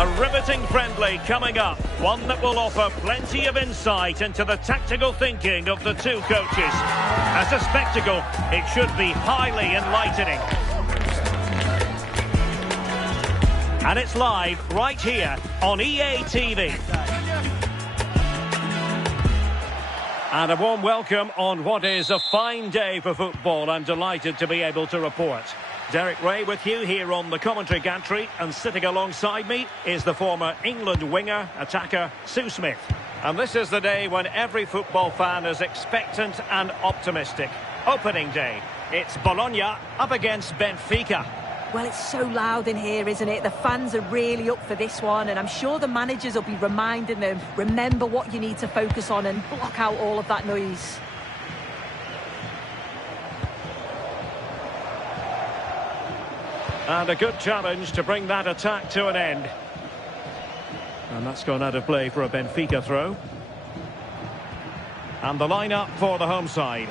A riveting friendly coming up, one that will offer plenty of insight into the tactical thinking of the two coaches. As a spectacle, it should be highly enlightening. And it's live right here on EA TV. And a warm welcome on what is a fine day for football. I'm delighted to be able to report. Derek Ray with you here on the commentary gantry, and sitting alongside me is the former England winger, attacker, Sue Smith. And this is the day when every football fan is expectant and optimistic. Opening day. It's Bologna up against Benfica. Well, it's so loud in here, isn't it? The fans are really up for this one, and I'm sure the managers will be reminding them, remember what you need to focus on and block out all of that noise. And a good challenge to bring that attack to an end. And that's gone out of play for a Benfica throw. And the lineup for the home side.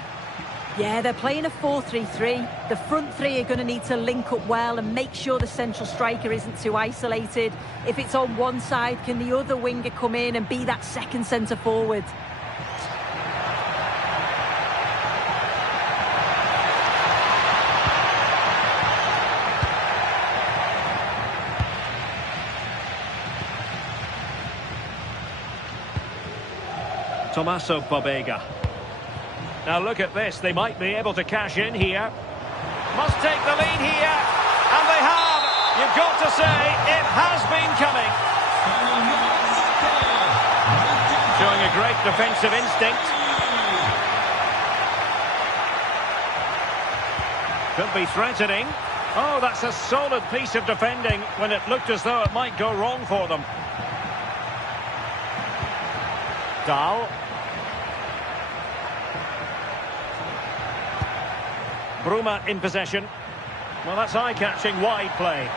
Yeah, they're playing a 4-3-3. The front three are going to need to link up well and make sure the central striker isn't too isolated. If it's on one side, can the other winger come in and be that second centre forward? Tommaso Pobega. Now look at this, they might be able to cash in here. Must take the lead here, and they have. You've got to say, it has been coming. Showing a great defensive instinct. Could be threatening. Oh, that's a solid piece of defending when it looked as though it might go wrong for them. Dahl. Bruma in possession. Well, that's eye-catching wide play.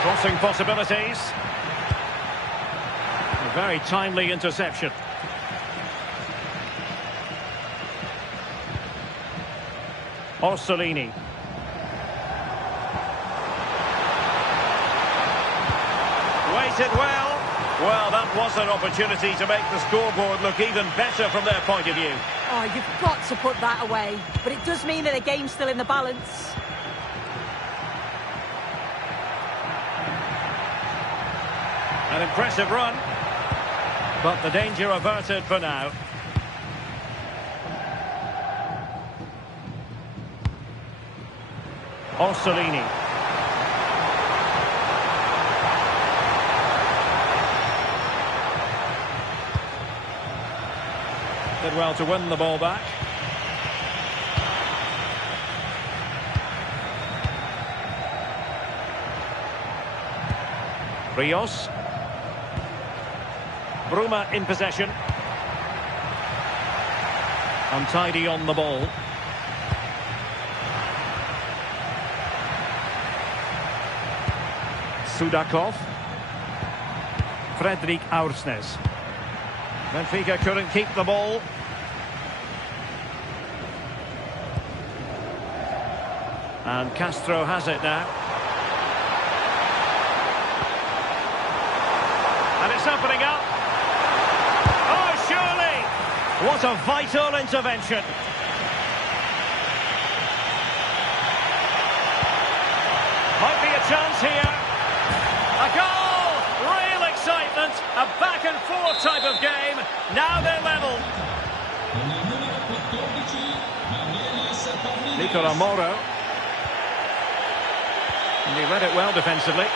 Crossing possibilities. A very timely interception. Orsolini. Waited well. Well, that was an opportunity to make the scoreboard look even better from their point of view. Oh, you've got to put that away. But it does mean that the game's still in the balance. An impressive run. But the danger averted for now. Orsolini. Did well to win the ball back. Rios. Bruma in possession. Untidy on the ball. Sudakov. Fredrik Aursnes. Benfica couldn't keep the ball. And Castro has it now. And it's opening up. Oh, surely! What a vital intervention. Might be a chance here. A goal! Real excitement. A back-and-forth type of game. Now they're level. Nicola Moro. And he read it well defensively.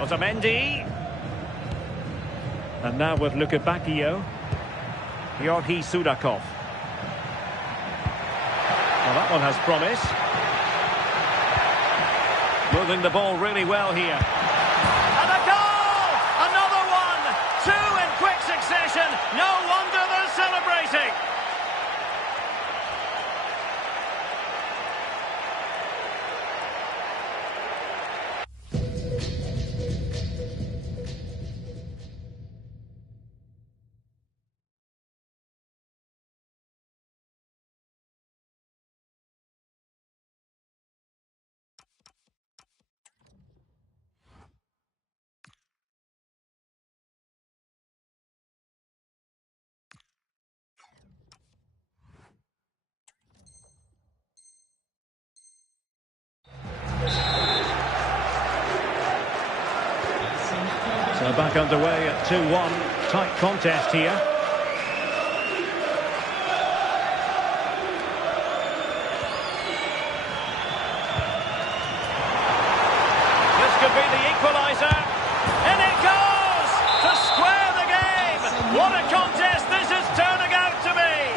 Otamendi. And now with Luka Bacchio. Georgi Sudakov. Well, that one has promise. Moving the ball really well here. And a goal! Another one! Two in quick succession. No wonder they're celebrating. So back underway at 2-1. Tight contest here. This could be the equaliser. And it goes to square the game. What a contest this is turning out to be.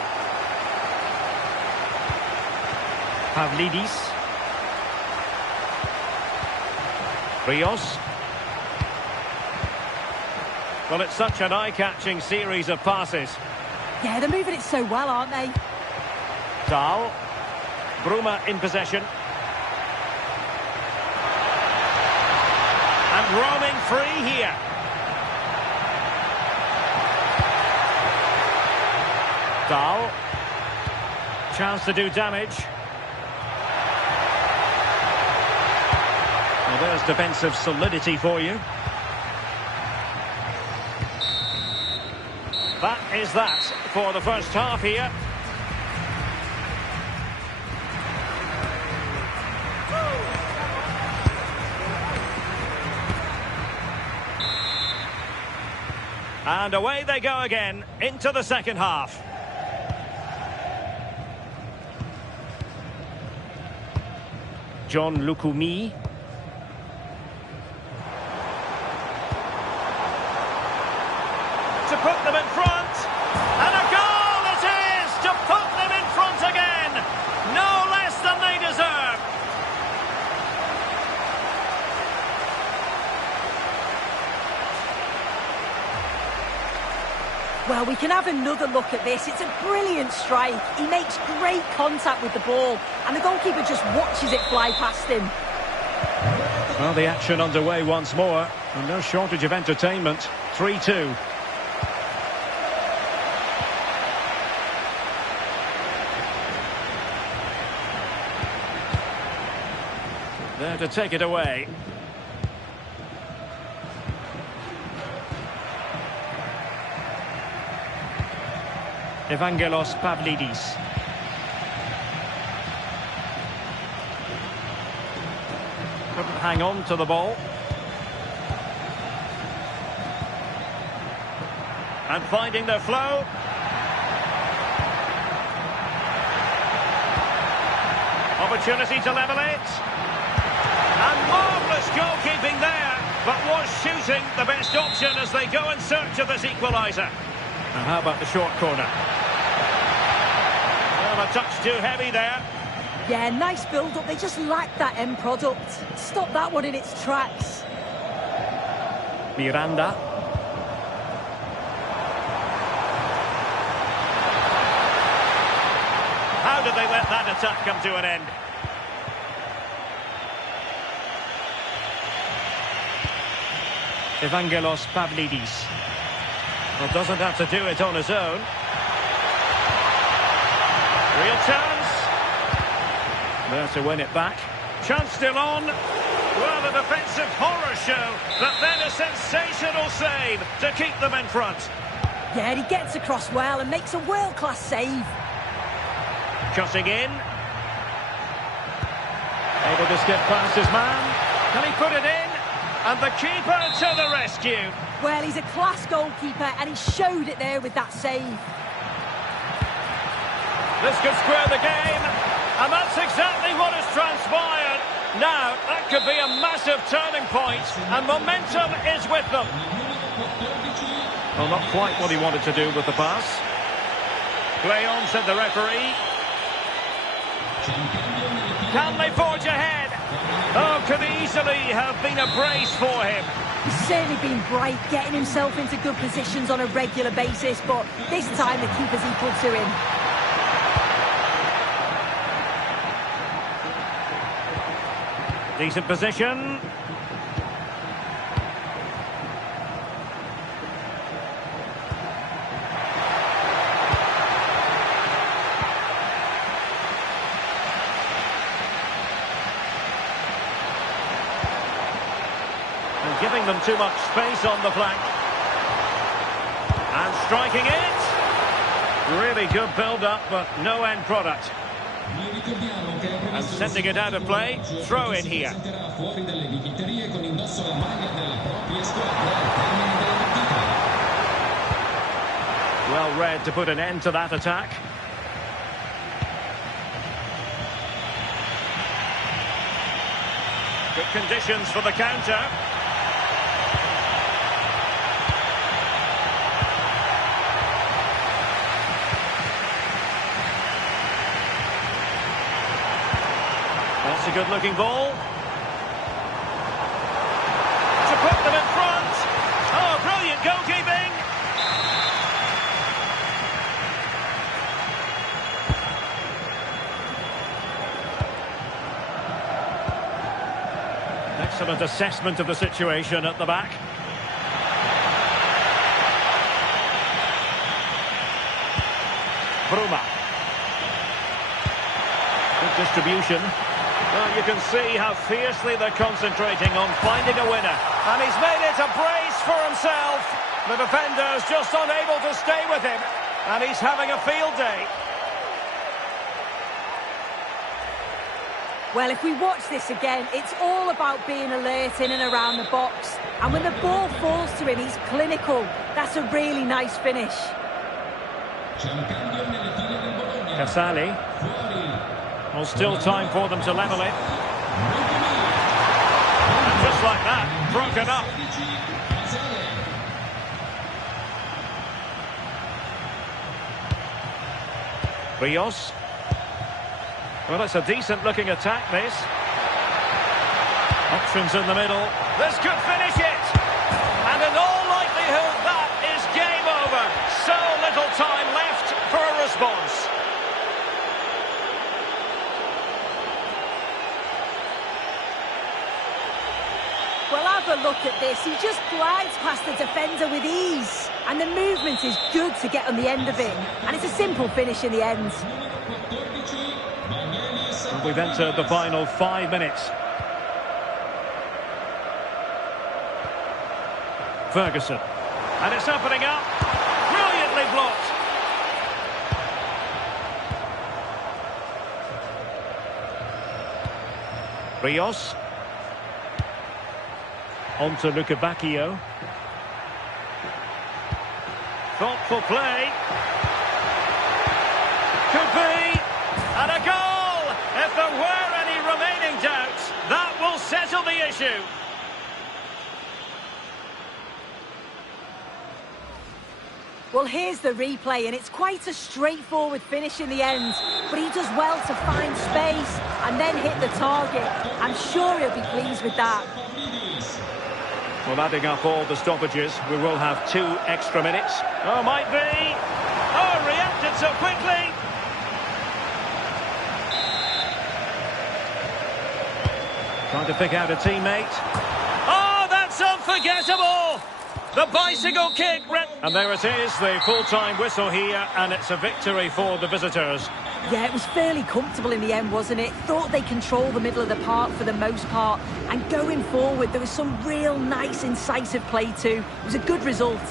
Pavlidis. Rios. Well, it's such an eye-catching series of passes. Yeah, they're moving it so well, aren't they? Dahl. Bruma in possession. And roaming free here. Dahl. Chance to do damage. Well, there's defensive solidity for you. That is that for the first half here. And away they go again into the second half. John Lukumi. To put them in front, and a goal it is to put them in front again, no less than they deserve. Well, we can have another look at this. It's a brilliant strike. He makes great contact with the ball, and the goalkeeper just watches it fly past him. Well, the action underway once more, and no shortage of entertainment. 3-2. There to take it away. Evangelos Pavlidis. Couldn't hang on to the ball. And finding their flow. Opportunity to level it. And marvellous goalkeeping there, but was shooting the best option as they go in search of this equaliser. And how about the short corner? Well, a touch too heavy there. Yeah, nice build-up. They just lack that end product. Stop that one in its tracks. Miranda. How did they let that attack come to an end? Evangelos Pavlidis. Well, doesn't have to do it on his own. Real chance. There to win it back. Chance still on. Well, a defensive horror show, but then a sensational save to keep them in front. Yeah, he gets across well and makes a world-class save. Cutting in. Able to skip past his man. Can he put it in? And the keeper to the rescue. Well, he's a class goalkeeper, and he showed it there with that save. This could square the game, and that's exactly what has transpired. Now, that could be a massive turning point, and momentum is with them. Well, not quite what he wanted to do with the pass. Play on, said the referee. Can they forge ahead? Oh, could easily have been a brace for him. He's certainly been bright, getting himself into good positions on a regular basis, but this time the keeper's equal to him. Decent position. And giving them too much space on the flank. And striking it. Really good build-up, but no end product. And sending it out of play. Throw in here. Well read to put an end to that attack. Good conditions for the counter. That's a good-looking ball. To put them in front. Oh, brilliant goalkeeping. Excellent assessment of the situation at the back. Bruma. Good distribution. Well, you can see how fiercely they're concentrating on finding a winner. And he's made it a brace for himself. The defender's just unable to stay with him. And he's having a field day. Well, if we watch this again, it's all about being alert in and around the box. And when the ball falls to him, he's clinical. That's a really nice finish. Casali. Well, still time for them to level it. And just like that, broken up. Rios. Well, it's a decent-looking attack, this. Options in the middle. This could finish it! And in all likelihood, that is game over. So little time left for a response. Well, have a look at this. He just glides past the defender with ease. And the movement is good to get on the end of it. And it's a simple finish in the end. We've entered the final 5 minutes. Ferguson. And it's opening up. Brilliantly blocked. Rios. On to Luca Bacchio. Thoughtful play. Could be. And a goal! If there were any remaining doubts, that will settle the issue. Well, here's the replay, and it's quite a straightforward finish in the end. But he does well to find space and then hit the target. I'm sure he'll be pleased with that. Well, adding up all the stoppages, we will have 2 extra minutes. Oh, might be. Oh, reacted so quickly. Trying to pick out a teammate. Oh, that's unforgettable! The bicycle kick. And there it is, the full-time whistle here, and it's a victory for the visitors. Yeah, it was fairly comfortable in the end, wasn't it? Thought they controlled the middle of the park for the most part. And going forward, there was some real nice, incisive play too. It was a good result.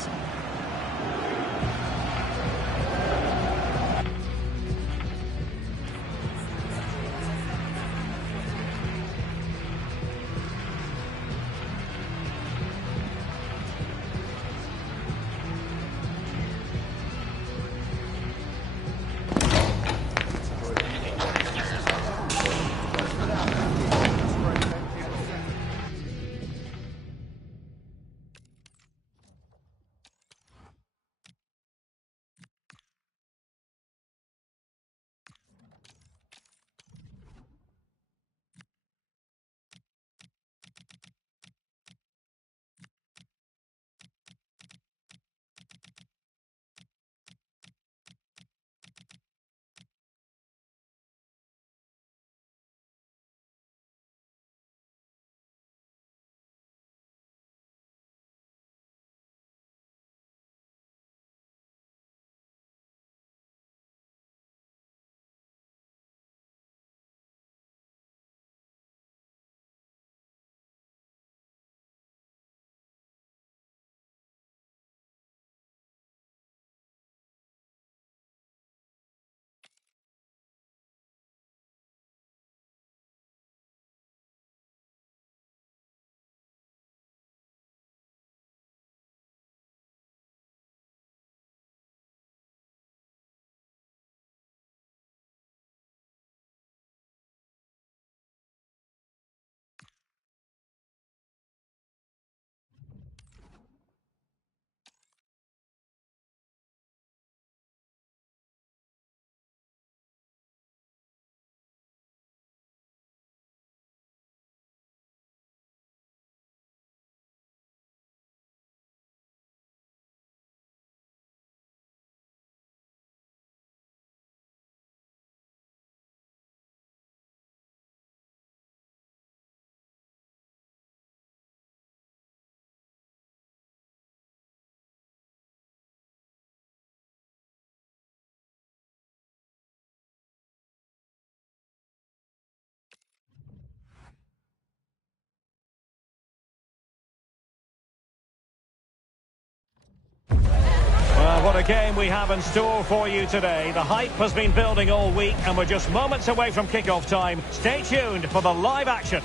Well, what a game we have in store for you today. The hype has been building all week and we're just moments away from kick-off time. Stay tuned for the live action.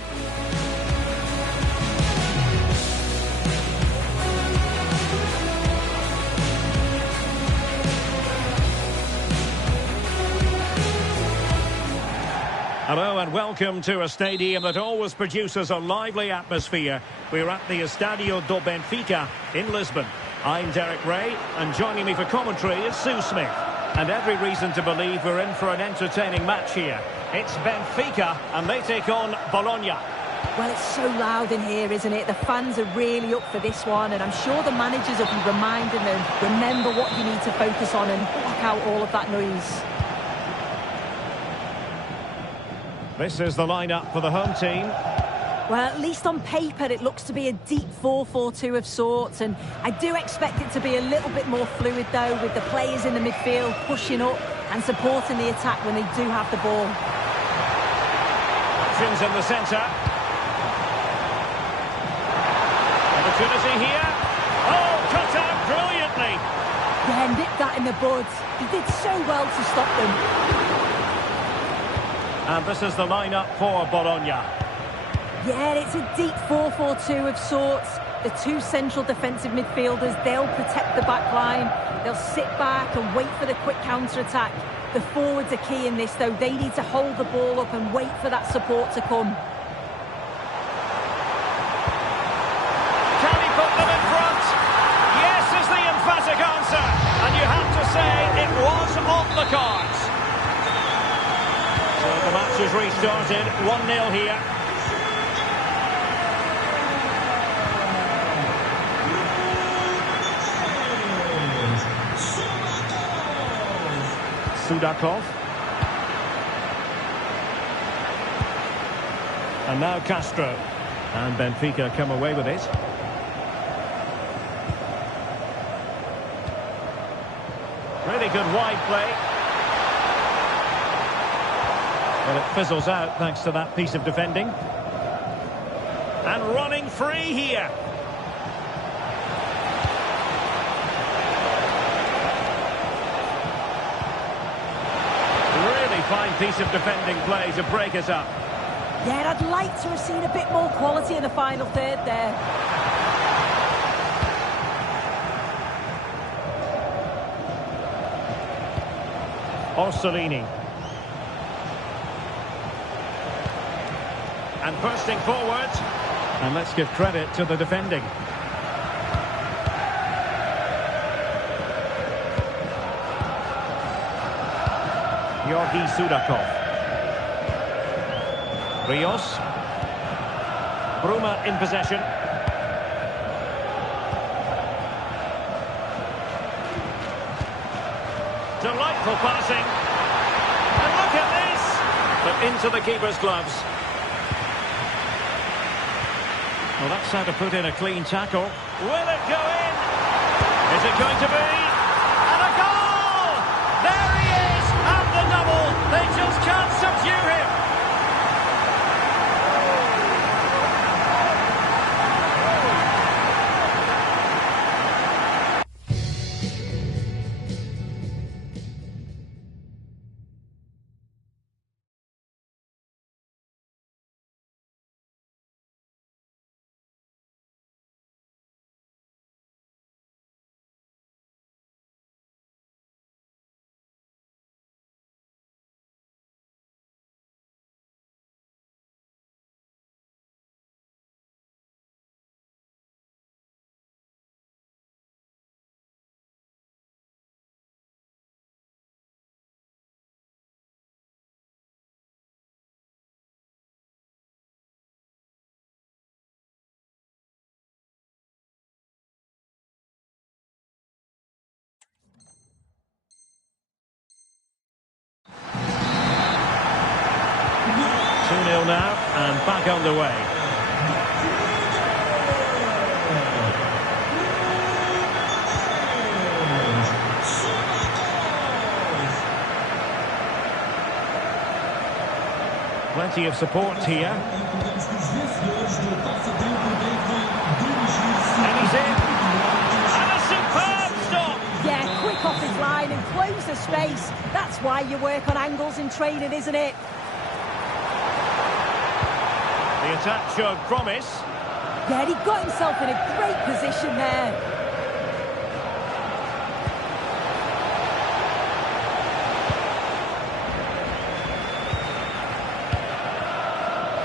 Hello and welcome to a stadium that always produces a lively atmosphere. We're at the Estadio do Benfica in Lisbon. I'm Derek Ray, and joining me for commentary is Sue Smith. And every reason to believe we're in for an entertaining match here. It's Benfica, and they take on Bologna. Well, it's so loud in here, isn't it? The fans are really up for this one, and I'm sure the managers will be reminding them, remember what you need to focus on and block out all of that noise. This is the lineup for the home team. Well, at least on paper, it looks to be a deep 4-4-2 of sorts, and I do expect it to be a little bit more fluid, though, with the players in the midfield pushing up and supporting the attack when they do have the ball. Options in the centre. Opportunity here. Oh, cut out brilliantly. Yeah, nipped that in the bud. He did so well to stop them. And this is the lineup for Bologna. Yeah, it's a deep 4-4-2 of sorts. The two central defensive midfielders, they'll protect the back line. They'll sit back and wait for the quick counter-attack. The forwards are key in this, though. They need to hold the ball up and wait for that support to come. Can he put them in front? Yes is the emphatic answer. And you have to say it was on the cards. So the match has restarted, 1-0 here. Sudakov. And now Castro. And Benfica come away with it. Really good wide play. But it fizzles out thanks to that piece of defending. And running free here. Really fine piece of defending play to break us up. Yeah, I'd like to have seen a bit more quality in the final third there. Orsolini. And bursting forward. And let's give credit to the defending. Georgi Sudakov. Rios. Bruma in possession. Delightful passing. And look at this! But into the keeper's gloves. Well, that's how to put in a clean tackle. Will it go in? Is it going to be? And a goal! There he is! And the double! They just can't subdue him! Now and back underway. Plenty of support here. And he's in. And a superb stop. Yeah, quick space. That's why you work on angles in training, isn't it? The attack showed promise. Yeah, he got himself in a great position there.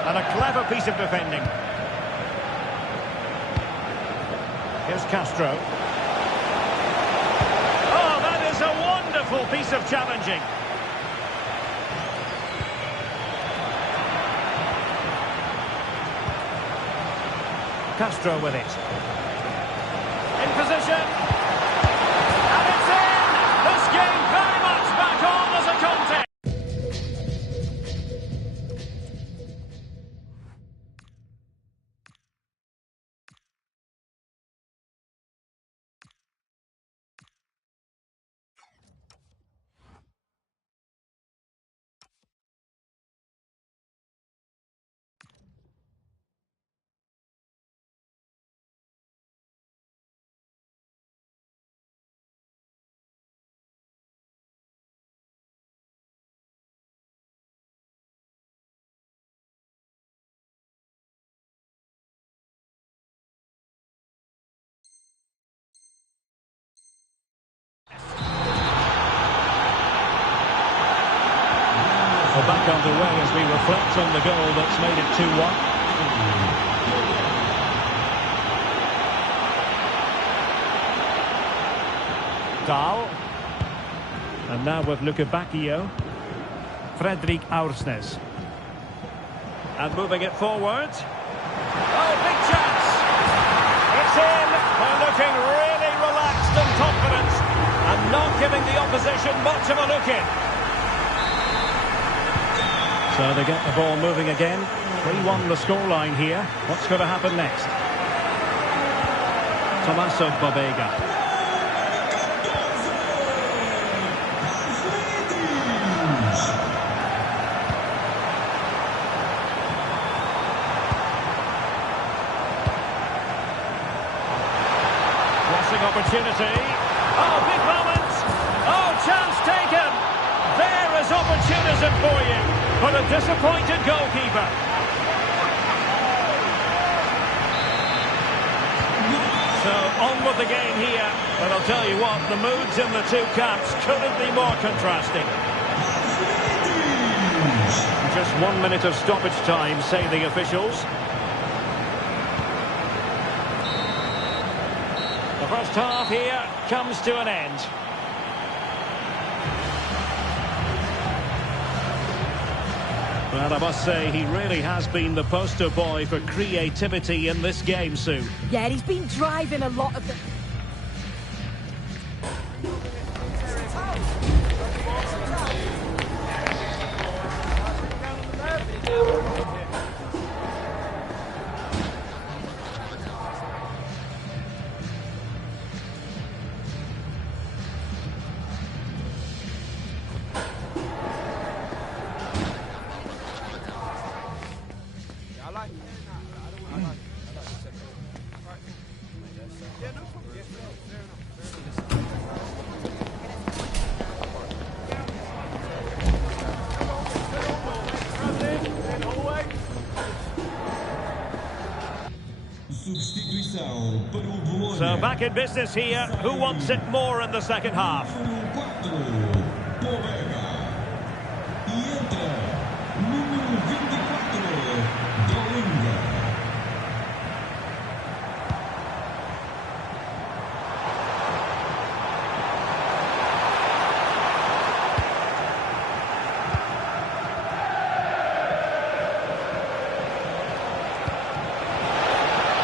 And a clever piece of defending. Here's Castro. Oh, that is a wonderful piece of challenging. Castro with it. In position. And it's in! This game very much back on as a contest. We're back underway as we reflect on the goal that's made it 2-1. Dahl. And now with Luca Bacchio. Fredrik Aursnes. And moving it forward. Oh, big chance! It's in! They're looking really relaxed and confident. And not giving the opposition much of a look in. So they get the ball moving again. 3-1 the scoreline here. What's going to happen next? Tommaso Pobega. Crossing opportunity. Oh, big moment. Oh, chance taken. There is opportunism for you. But a disappointed goalkeeper. So on with the game here. But I'll tell you what, the moods in the two camps couldn't be more contrasting. Just 1 minute of stoppage time, say the officials. The first half here comes to an end. Well, I must say, he really has been the poster boy for creativity in this game, Sue. Yeah, he's been driving a lot of the... So back in business here. Who wants it more in the second half?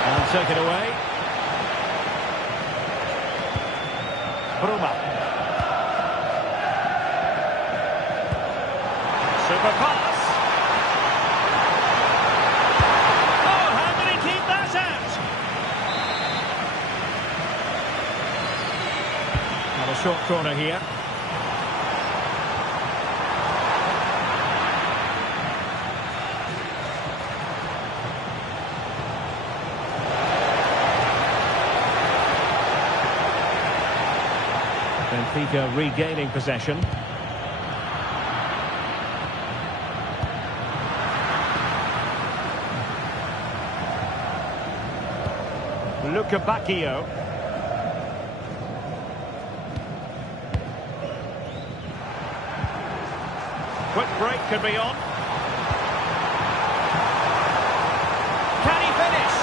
And take it away. Bruma. Super pass. Oh, how did he keep that out? Not a short corner here. Benfica regaining possession. Luca Bacchio. Quick break could be on. Can he finish?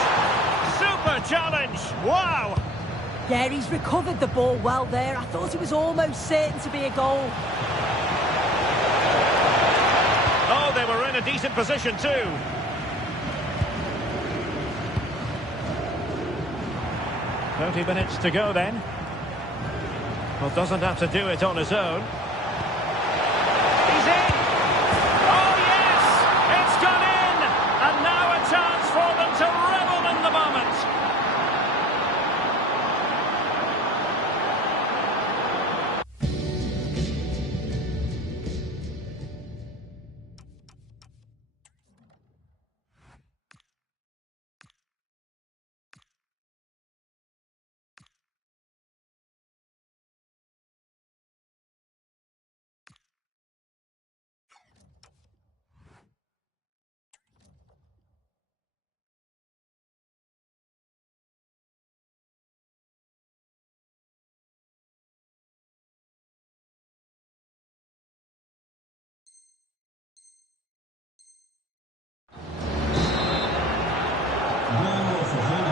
Super challenge! Wow! Yeah, he's recovered the ball well there. I thought it was almost certain to be a goal. Oh, they were in a decent position too. "20 minutes to go then. Well, doesn't have to do it on his own. He's in! Oh, yes! It's gone in! And now a chance for them to revel in the moment.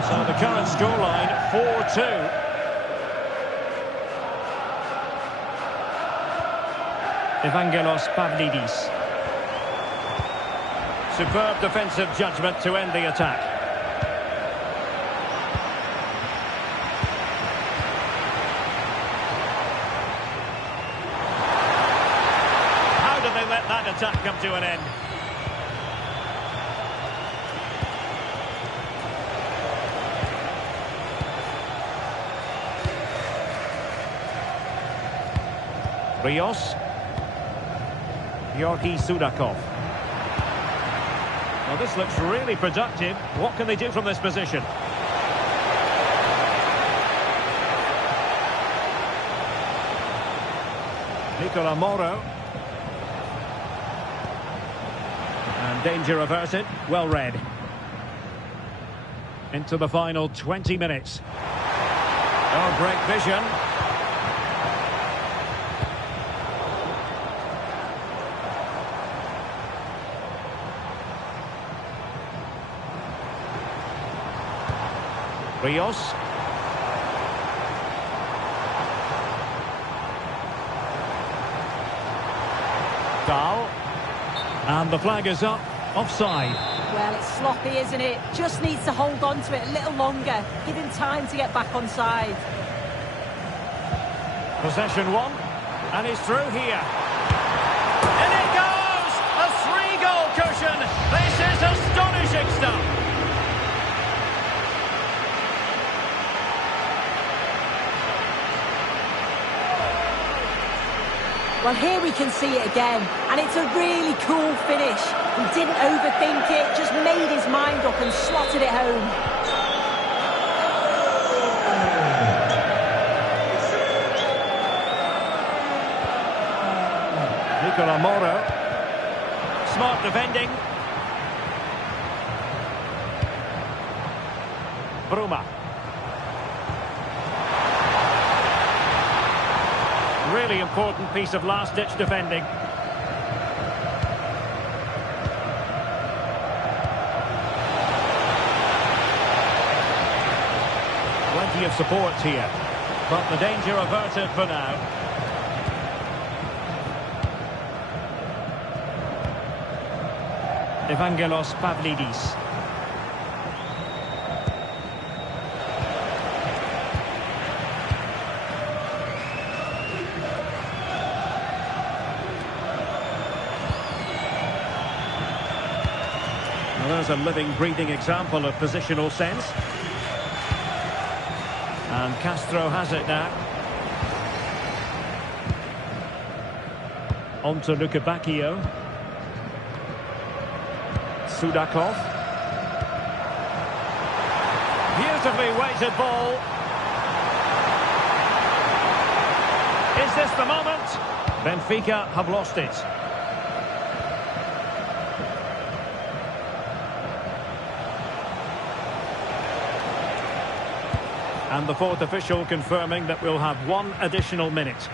So the current scoreline, 4-2. Evangelos Pavlidis. Superb defensive judgment to end the attack. How do they let that attack come to an end? Rios. Georgi Sudakov. Well, this looks really productive. What can they do from this position? Nicola Moro. And danger averted. Well read. Into the final 20 minutes. Oh, great vision. Rios. Dahl. And the flag is up. Offside. Well, it's sloppy, isn't it? Just needs to hold on to it a little longer. Give him time to get back on side. Possession one. And he's through here. In it goes! A 3-goal cushion. This is astonishing stuff. Well, here we can see it again, and it's a really cool finish. He didn't overthink it, just made his mind up and slotted it home. Nicola Moro. Smart defending. Bruma. Really important piece of last-ditch defending. Plenty of support here, but the danger averted for now. Evangelos Pavlidis. Well, there's a living, breathing example of positional sense. And Castro has it now. On to Luca Bacchio. Sudakov. Beautifully weighted ball. Is this the moment? Benfica have lost it. And the fourth official confirming that we'll have one additional minute.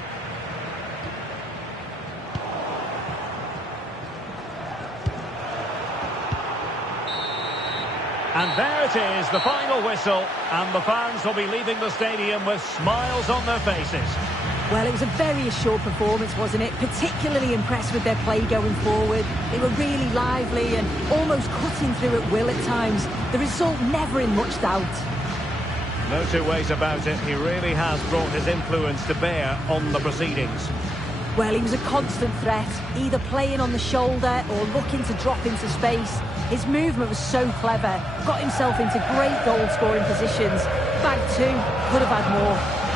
And there it is, the final whistle, and the fans will be leaving the stadium with smiles on their faces. Well, it was a very assured performance, wasn't it? Particularly impressed with their play going forward. They were really lively and almost cutting through at will at times. The result never in much doubt. No two ways about it, he really has brought his influence to bear on the proceedings. Well, he was a constant threat, either playing on the shoulder or looking to drop into space. His movement was so clever, got himself into great goal-scoring positions. Bag two, could have had more.